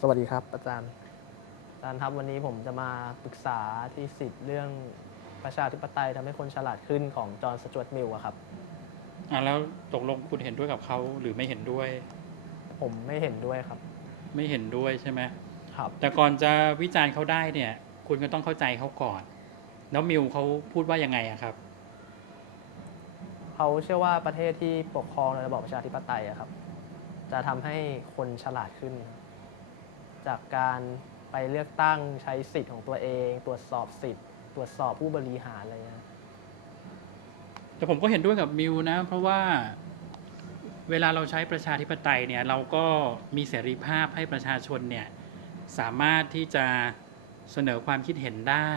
สวัสดีครับ อาจารย์อาจารย์ครับวันนี้ผมจะมาปรึกษาที่สิทธิ์เรื่องประชาธิปไตยทำให้คนฉลาดขึ้นของจอห์นสจวตมิลล์อะครับ อะแล้วตกลงคุณเห็นด้วยกับเขาหรือไม่เห็นด้วย ผมไม่เห็นด้วยครับ ไม่เห็นด้วยใช่ไหมครับ แต่ก่อนจะวิจารณ์เขาได้เนี่ย คุณก็ต้องเข้าใจเขาก่อน แล้วมิวเขาพูดว่ายังไงอะครับ เขาเชื่อว่าประเทศที่ปกครองในระบอบประชาธิปไตยอะครับ จะทำให้คนฉลาดขึ้น จากการไปเลือกตั้งใช้สิทธิ์ของตัวเอง ตรวจสอบสิทธิ์ ตรวจสอบผู้บริหารอะไรเงี้ยแต่ผมก็เห็นด้วยกับมิวนะ เพราะว่าเวลาเราใช้ประชาธิปไตยเนี่ยเราก็มีเสรีภาพให้ประชาชนเนี่ยสามารถที่จะเสนอความคิดเห็นได้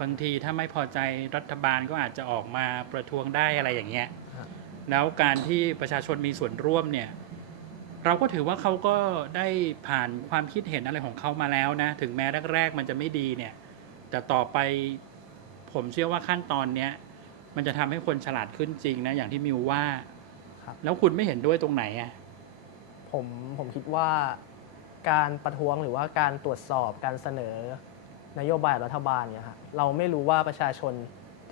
บางทีถ้าไม่พอใจรัฐบาลก็อาจจะออกมาประท้วงได้อะไรอย่างเงี้ยฮะแล้วการที่ประชาชนมีส่วนร่วมเนี่ย เราก็ถือว่าเขาก็ได้ผ่านความคิดเห็นอะไรของเขามาแล้วนะ ถึงแม้แรกๆ มันจะไม่ดีเนี่ย แต่ต่อไปผมเชื่อว่าขั้นตอนเนี้ยมันจะทำให้คนฉลาดขึ้นจริงนะ อย่างที่มิวว่า ครับ แล้วคุณไม่เห็นด้วยตรงไหนอะผมผมคิดว่าการประท้วงหรือว่าการตรวจสอบการเสนอนโยบายรัฐบาลเนี่ยฮะเราไม่รู้ว่าประชาชน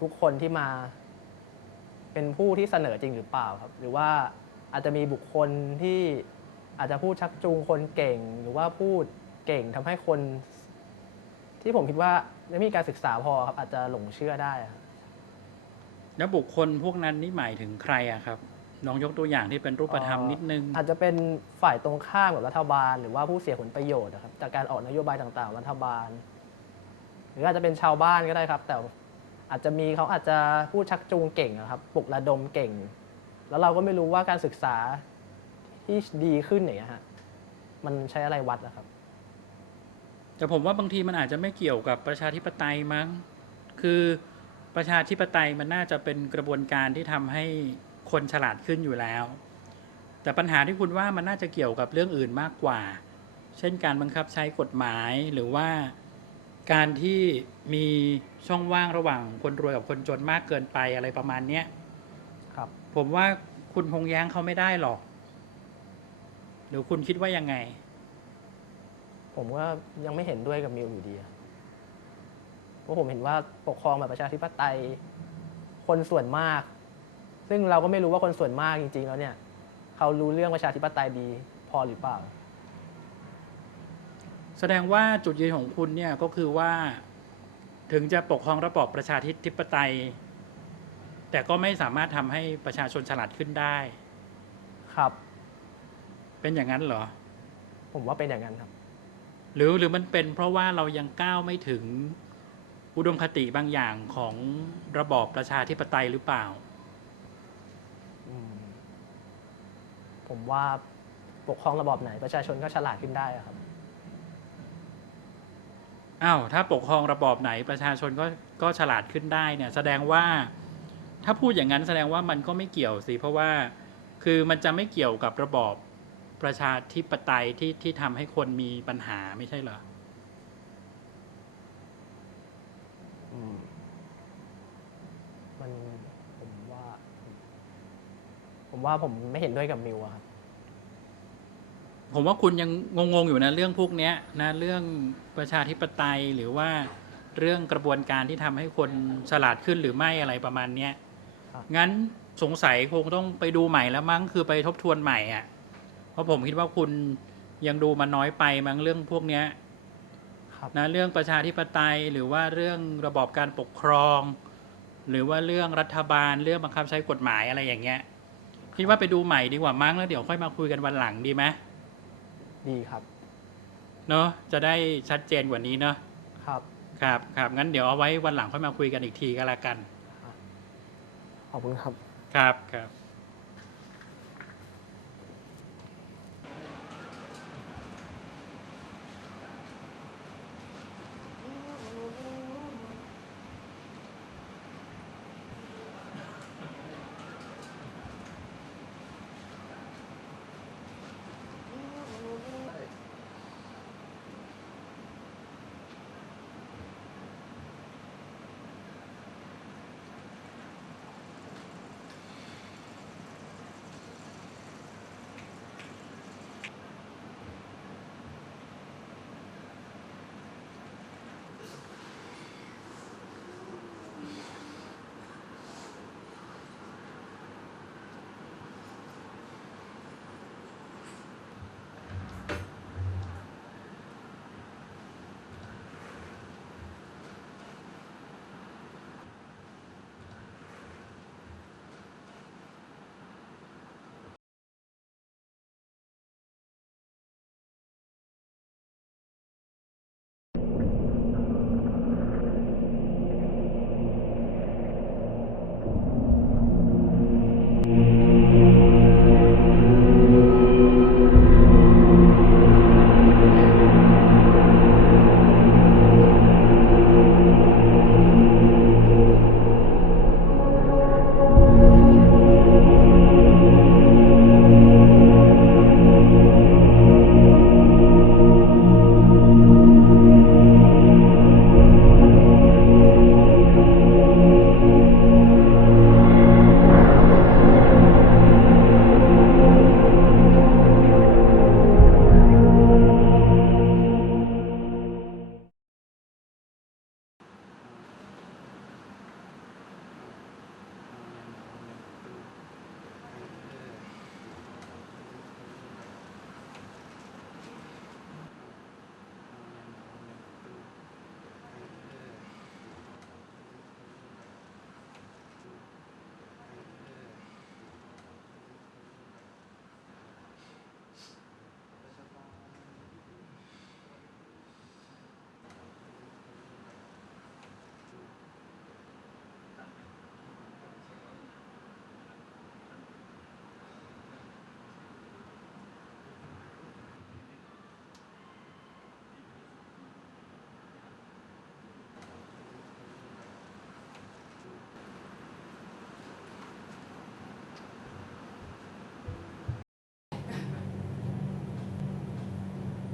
ทุกคนที่มา เป็นผู้ที่เสนอจริงหรือเปล่าครับ หรือว่าอาจจะมีบุคคลที่ อาจจะพูดชักจูงคนเก่งหรือว่าพูดเก่งทำให้คน ที่ผมคิดว่าไม่มีการศึกษาพอครับอาจจะหลงเชื่อได้ครับแล้วบุคคลพวกนั้นนี่หมายถึงใครอะครับลองยกตัวอย่างที่เป็นรูปธรรมนิดนึง อาจจะเป็นฝ่ายตรงข้ามกับรัฐบาล หรือว่าผู้เสียผลประโยชน์นะครับจากการออกนโยบายต่างๆของรัฐบาล หรืออาจจะเป็นชาวบ้านก็ได้ครับ แต่อาจจะมีเขาอาจจะพูดชักจูงเก่งนะครับปลุกระดมเก่ง แล้วเราก็ไม่รู้ว่าการศึกษา ที่ดีขึ้นเนี่ยฮะมันใช้อะไรวัดนะครับ แต่ผมว่าบางทีมันอาจจะไม่เกี่ยวกับประชาธิปไตยมั้ง คือประชาธิปไตยมันน่าจะเป็นกระบวนการที่ทำให้คนฉลาดขึ้นอยู่แล้ว แต่ปัญหาที่คุณว่ามันน่าจะเกี่ยวกับเรื่องอื่นมากกว่า เช่นการบังคับใช้กฎหมายหรือว่าการที่มีช่องว่างระหว่างคนรวยกับคนจนมากเกินไปอะไรประมาณเนี้ยครับ ผมว่าคุณคงแย้งเขาไม่ได้หรอกห รือคุณคิดว่ายังไง ผมก็ยังไม่เห็นด้วยกับมิวอยู่ดีอะเพราะผมเห็นว่าปกครองแบบประชาธิปไตย คนส่วนมาก ซึ่งเราก็ไม่รู้ว่าคนส่วนมากจริง ๆ แล้วเนี่ย เขารู้เรื่องประชาธิปไตยดีพอหรือเปล่า แสดงว่าจุดยืนของคุณเนี่ยก็คือว่าถึงจะปกครองระบอบประชาธิปไตย แต่ก็ไม่สามารถทำให้ประชาชนฉลาดขึ้นได้ ครับ เป็นอย่างนั้นเหรอ ผมว่าเป็นอย่างนั้นครับ หรือหรือมันเป็นเพราะว่าเรายังก้าวไม่ถึงอุดมคติบางอย่างของระบอบประชาธิปไตยหรือเปล่าอืมผมว่าปกครองระบอบไหนประชาชนก็ฉลาดขึ้นได้อะครับอ้าวถ้าปกครองระบอบไหนประชาชนก็ก็ฉลาดขึ้นได้เนี่ย แสดงว่า ถ้าพูดอย่างนั้นแสดงว่ามันก็ไม่เกี่ยวสิเพราะว่าคือมันจะไม่เกี่ยวกับระบอบ ประชาธิปไตยที่ที่ทำให้คนมีปัญหาไม่ใช่เหรออืมมันผมว่า ผมว่าผมไม่เห็นด้วยกับมิวอะครับผมว่าคุณยังงงๆอยู่นะเรื่องพวกเนี้ยนะเรื่องประชาธิปไตยหรือว่าเรื่องกระบวนการที่ทำให้คนฉลาดขึ้นหรือไม่อะไรประมาณเนี้ยครับงั้นสงสัยคงต้องไปดูใหม่แล้วมั้งคือไปทบทวนใหม่อะ เพราะผมคิดว่าคุณยังดูมาน้อยไปมั้งเรื่องพวกเนี้ยครับนะเรื่องประชาธิปไตยหรือว่าเรื่องระบอบการปกครอง หรือว่าเรื่องรัฐบาลเรื่องบังคับใช้กฎหมายอะไรอย่างเงี้ยคิดว่าไปดูใหม่ดีกว่ามั้งแล้วเดี๋ยวค่อยมาคุยกันวันหลังดีไหมดีครับ เนาะจะได้ชัดเจนกว่านี้เนาะครับ ครับครับงั้นเดี๋ยวเอาไว้วันหลังค่อยมาคุยกันอีกทีก็แล้วกันขอบคุณครับ ครับครับ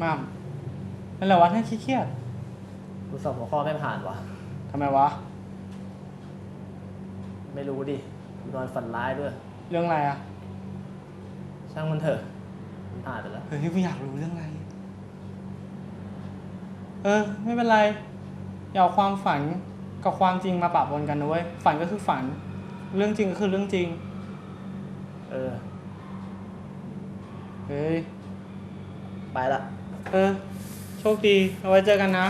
มามเป็นไรวะน่าเครียดกูสอบหัวข้อไม่ผ่านวะๆทำไมวะ ไม่รู้ดิกูนอนฝันร้ายด้วย เรื่องอะไรอะช่างมันเถอะมันผ่านไปแล้ว เฮ้ยไม่อยากรู้เรื่องอะไร เออ ไม่เป็นไร อย่าเอาความฝันกับความจริงมาปะปนกันนะเว้ย ฝันก็คือฝัน เรื่องจริงก็คือเรื่องจริง เออ เฮ้ย ไปละ เออ โชคดี เอาไว้เจอกันนะ